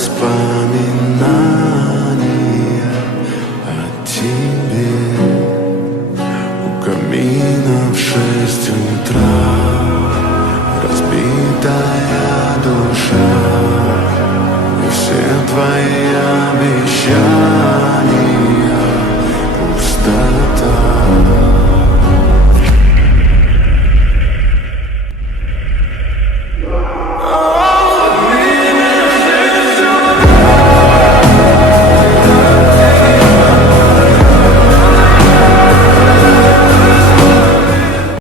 воспоминания о тебе. У камина в 6 утра разбитая душа, и все твои обещания